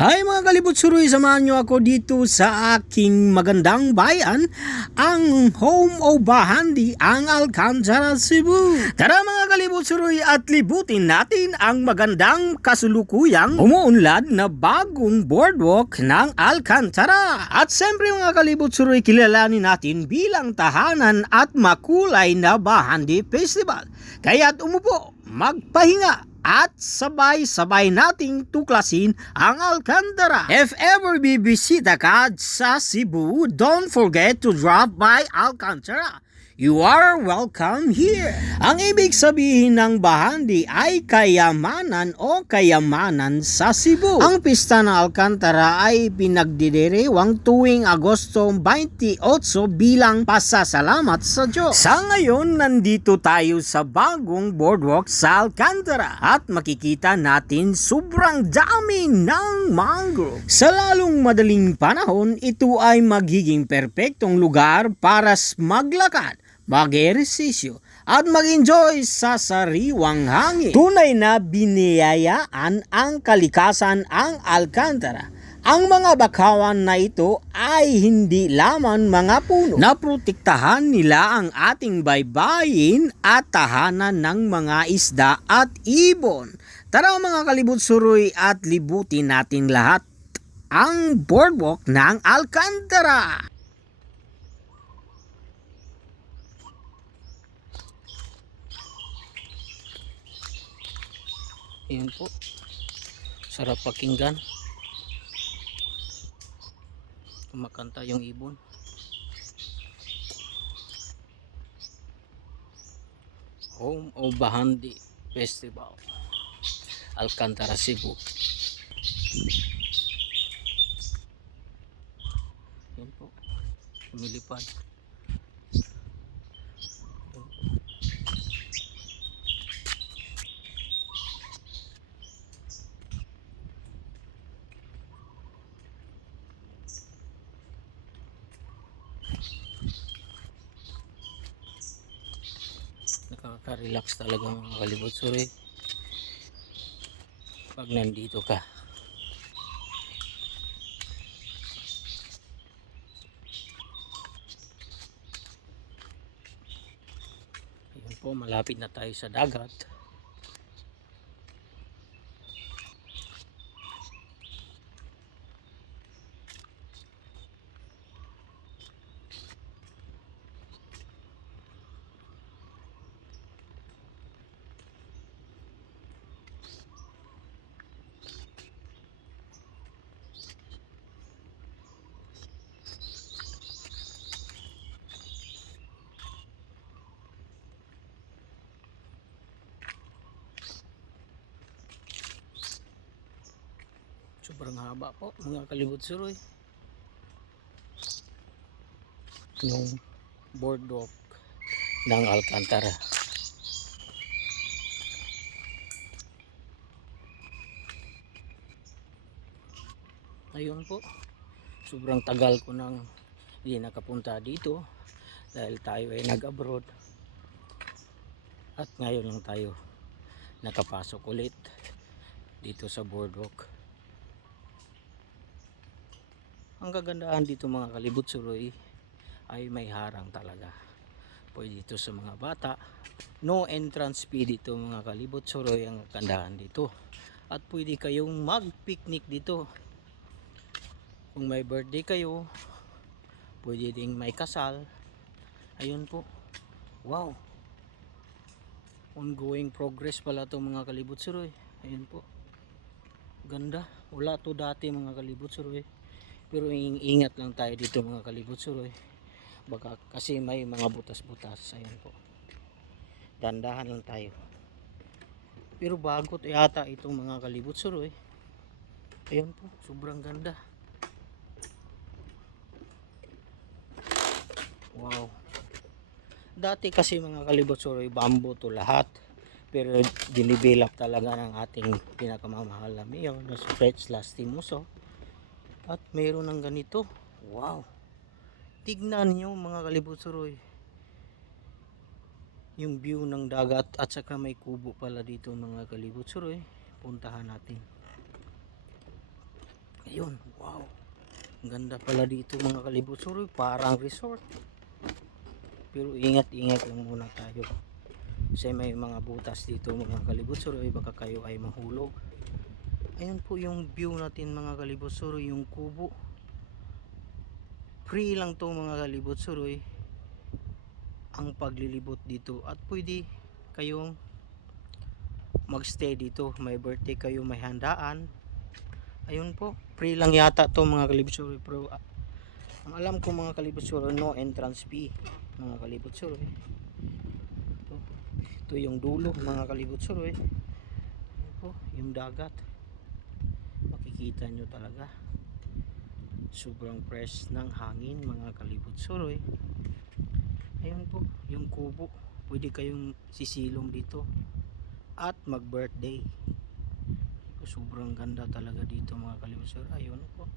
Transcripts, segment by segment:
Hi mga kalibot-suroy, samahan nyo ako dito sa aking magandang bayan, ang home o bahandi, ang Alcantara, Cebu. Tara mga kalibot-suroy at libutin natin ang magandang kasulukuyang umuunlad na bagong boardwalk ng Alcantara. At siyempre mga kalibot-suroy, kilalanin natin bilang tahanan at makulay na bahandi festival. Kaya't umupo, magpahinga, at sabay-sabay nating tuklasin ang Alcantara. If ever bibisita ka sa Cebu, don't forget to drop by Alcantara. You are welcome here. Ang ibig sabihin ng bahandi ay kayamanan o kayamanan sa Cebu. Ang pista ng Alcantara ay pinagdidiriwang tuwing Agosto 28 bilang pasasalamat sa Diyos. Sa ngayon, nandito tayo sa bagong boardwalk sa Alcantara at makikita natin sobrang dami ng mangrove. Sa lalong madaling panahon, ito ay magiging perpektong lugar para maglakad, mag-ehersisyo at mag-enjoy sa sariwang hangin. Tunay na biniyayaan ang kalikasan ang Alcantara. Ang mga bakawan na ito ay hindi lamang mga puno. Naprotektahan nila ang ating baybayin at tahanan ng mga isda at ibon. Tara mga kalibot-suroy at libutin natin lahat ang boardwalk ng Alcantara. Ayan po, sarap pakinggan, kumakanta yung ibon. Home o Bahandi Festival, Alcantara, Cebu. Ayan po, lumilipad. Nakaka-relax talaga mga kalibot-suroy pag nandito ka. Ayun po, malapit na tayo sa dagat. Sobrang haba po mga kalibot-suroy yung boardwalk ng Alcantara. Ayun po, sobrang tagal ko nang hindi nakapunta dito dahil tayo ay nag-abroad at ngayon lang tayo nakapasok ulit dito sa boardwalk. Ang kagandahan dito mga kalibot-suroy ay may harang talaga. Pwede dito sa mga bata. No entrance fee dito mga kalibot-suroy ang kagandahan dito. At pwede kayong mag-picnic dito. Kung may birthday kayo, pwede ding may kasal. Ayun po. Wow. Ongoing progress pala to mga kalibot-suroy. Ayun po. Ganda. Wala to dati mga kalibot-suroy. Pero ingat lang tayo dito mga kalibot-suroy. Baka kasi may mga butas-butas. Ayan po. Dandahan lang tayo. Pero bago yata itong mga kalibot-suroy. Ayan po. Sobrang ganda. Wow. Dati kasi mga kalibot-suroy, bamboo to lahat. Pero dinivelop talaga ng ating pinakamamahal na mayor na si Fred Lastimoso. At mayroon ng ganito. Wow. Tignan nyo mga kalibot-suroy. Yung view ng dagat at saka may kubo pala dito mga kalibot-suroy. Puntahan natin. Ayun, wow. Ang ganda pala dito mga kalibutsuroy, parang resort. Pero ingat-ingat lang muna tayo. Kasi may mga butas dito mga kalibutsuroy, baka kayo ay mahulog. Ayun po yung view natin mga kalibutsuroy, yung kubo. Free lang to mga kalibutsuroy ang paglilibot dito, at pwede kayong magstay dito. May birthday kayo, may handaan, ayun po, free lang yata to mga kalibutsuroy. Pero ang alam ko mga kalibutsuroy, no entrance fee mga kalibutsuroy. Ito yung dulo mga kalibutsuroy. Ayun po yung dagat, makikita nyo talaga sobrang fresh ng hangin mga kalibutsuroy. Ayun po yung kubo, pwede kayong sisilong dito at mag birthday. Sobrang ganda talaga dito mga kalibutsuroy. Ayun po,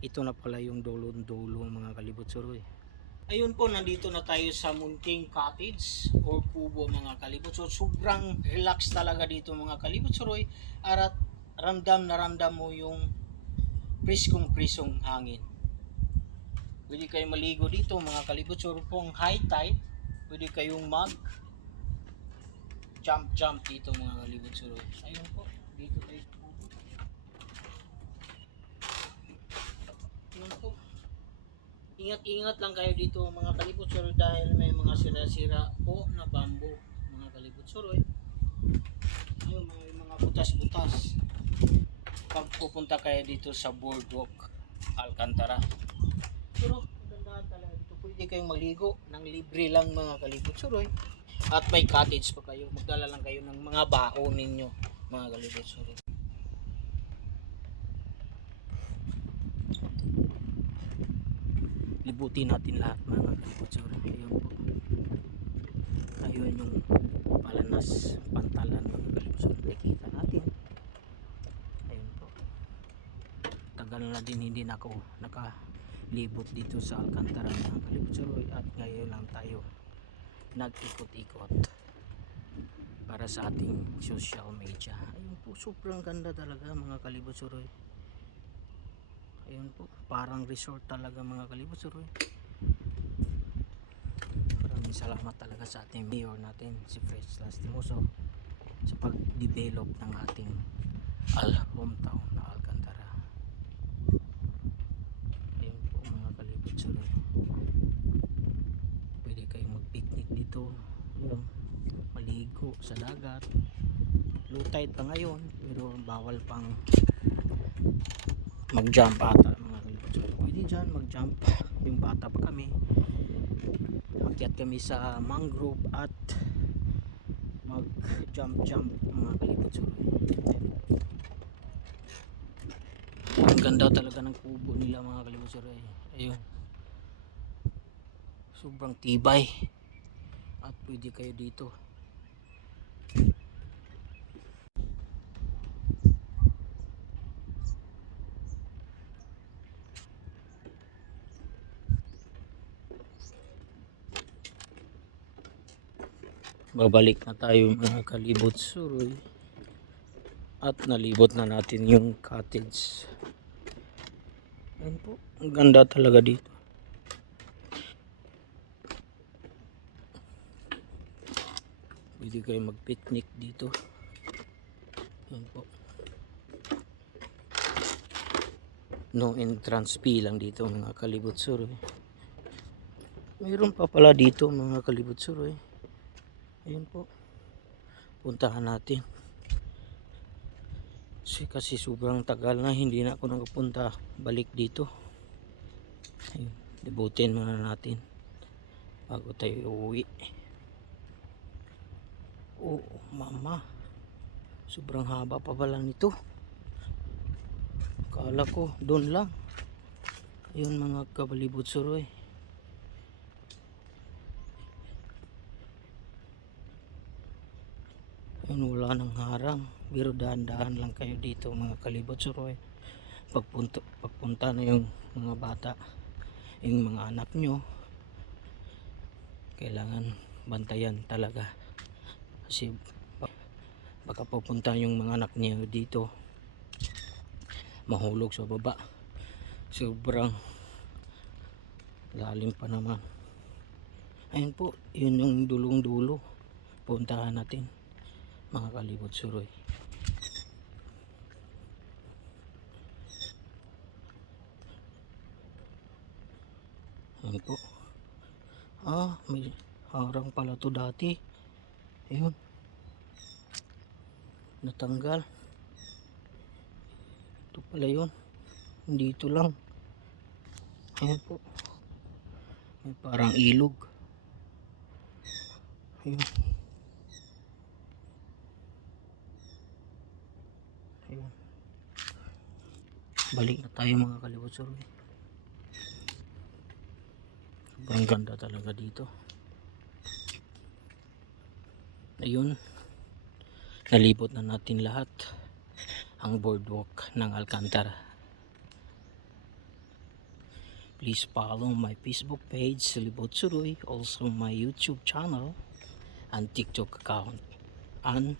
ito na pala yung dulo mga kalibutsuroy. Ayun po, nandito na tayo sa munting cottage or kubo mga kalibutsuroy. Sobrang relax talaga dito mga kalibutsuroy, at ramdam na ramdam mo yung priskong hangin. Pwede kayong maligo dito mga kalibutsuroy. Pong high tide, pwede kayong mag jump dito mga kalibutsuroy. Ayun po, dito tayo sa kubo. Ayun po, ingat-ingat lang kayo dito mga kalibutsuroy, dahil may mga sira-sira po na bamboo mga kalibutsuroy. Ayun, may mga butas-butas pag pupunta kayo dito sa boardwalk Alcantara. Pero maganda talaga dito, pwede kayong maligo ng libre lang mga kalibutsuroy, at may cottage pa kayo. Magdala lang kayo ng mga baon ninyo mga kalibutsuroy. Libutin natin lahat mga kalibutsuroy. Ayun po, ayun yung Palanas Pantalan mga kalibutsuroy, nakikita natin. Ayun po, tagal na din hindi na ako nakalibot dito sa Alcantara mga kalibutsuroy, at ngayon lang tayo nag-ikot-ikot para sa ating social media. Ayun po, sobrang ganda talaga mga kalibutsuroy. Ayun po, parang resort talaga mga kalibutsuroy. Maraming salamat talaga sa ating mayor natin, si Fresh Lastimoso, sa pag-develop ng ating hometown na Alcantara. Ayun po mga kalibutsuroy, pwede kayong mag-picnic dito, maligo sa dagat. Low tide pa ngayon, pero bawal pang mag-jump ata mga kalibutsuroy. Pwede dyan mag-jump, yung bata pa kami, akyat kami sa mangrove at mag-jump mga kalibutsuroy. Ang ganda talaga ng kubo nila mga kalibutsuroy. Ayun, sobrang tibay, at pwede kayo dito. Babalik na tayo mga kalibutsuroy, at nalibot na natin yung cottage. Ayun po, ang ganda talaga dito. Pwede kayo mag-picnic dito. Ayun po, no entrance fee lang dito mga kalibutsuroy. Mayroon pa pala dito mga kalibutsuroy. Ayun po, puntahan natin. Kasi sobrang tagal na hindi na ako nakapunta balik dito. Ayun, libutin muna natin bago tayo uuwi. Oh mama, sobrang haba pa pala nito. Kala ko doon lang. Ayun mga kalibutsuroy, ayun, wala nang harang, pero dahan-dahan lang kayo dito mga kalibutsuroy. Pagpunta na yung mga bata, yung mga anak nyo, kailangan bantayan talaga, kasi Baka pupunta yung mga anak niya dito, mahulog sa baba. Sobrang lalim pa naman. Ayun po, yun yung dulong dulo. Puntahan natin mga kalibot suroy. Ayun po. May harang pala to dati. Ayun, natanggal. Ito pala yun, dito lang. Ayun po, may parang ilog. Ayun. Ayun. Balik na tayo mga kalibot suroy. Sobrang ganda talaga dito. Ayun, nalibot na natin lahat ang boardwalk ng Alcantara. Please follow my Facebook page, Libot Suroy, also my YouTube channel and TikTok account, and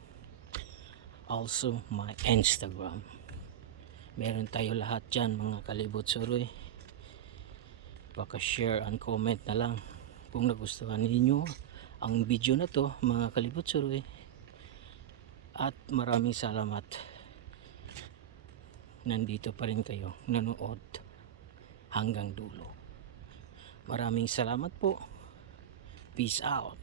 also my Instagram. Meron tayo lahat dyan mga kalibot suroy. Baka share and comment na lang kung nagustuhan ninyo ang video na to mga kalibot suroy. At maraming salamat, nandito pa rin kayo nanood hanggang dulo. Maraming salamat po. Peace out.